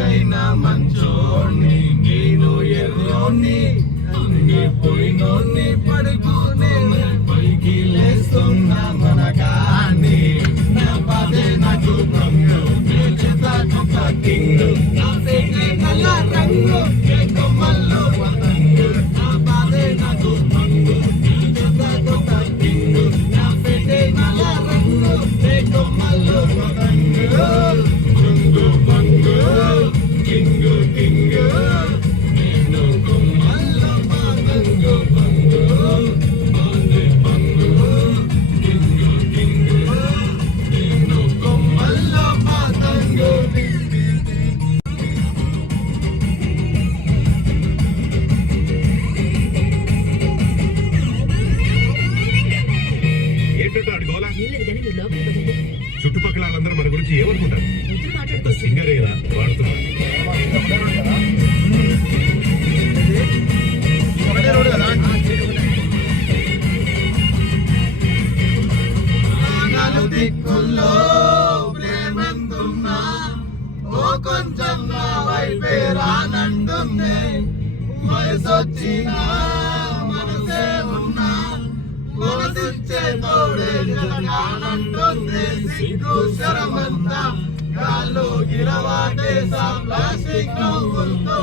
నిజంగైనా మంచోని నేను ఎర్రోని పోయినోని పడుకునే పైకి లేస్తున్నా మనగాని నా బాధే నాకు బ్రహ్మ చేత కింగ్ నా పేటే నల్ల రంగు కొమ్మల్లో పతంగు నా బాధే నాకు బ్రహ్మ చేత కింగ్ నా పేటే నల్ల రంగు కొమ్మల్లో పతంగు బంగు బంగు కింగ్ కింగ్ నేను కొమ్మల్లో పతంగు బంగు బాధే బంగు కింగ్ కింగ్ నేను కొమ్మల్లో పతంగు చుట్టుపక్కల వాళ్ళందరూ మన గురించి ఏమనుకుంటారు? సింగర్ అయినా వాడుతున్నారు. దిక్కుల్లో ప్రేమందున్నా ఓ కొంచెం నా వైపే రానంటుంది వయసొచ్చినా మనసే ఉన్నా మనసిచ్చే తోడే జగనంటుంది సిగ్గు శరమంతా గాల్లో గిరవాటే ప్లాస్టిక్ నవ్వులతో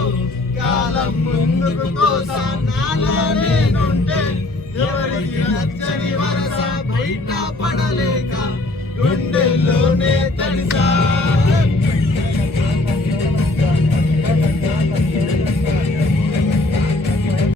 కాలం ముందుకు తోసానాలే నేనుంటే ఎవరికి నచ్చని వరస బయట పడలేక గుండెల్లోనే తడిసా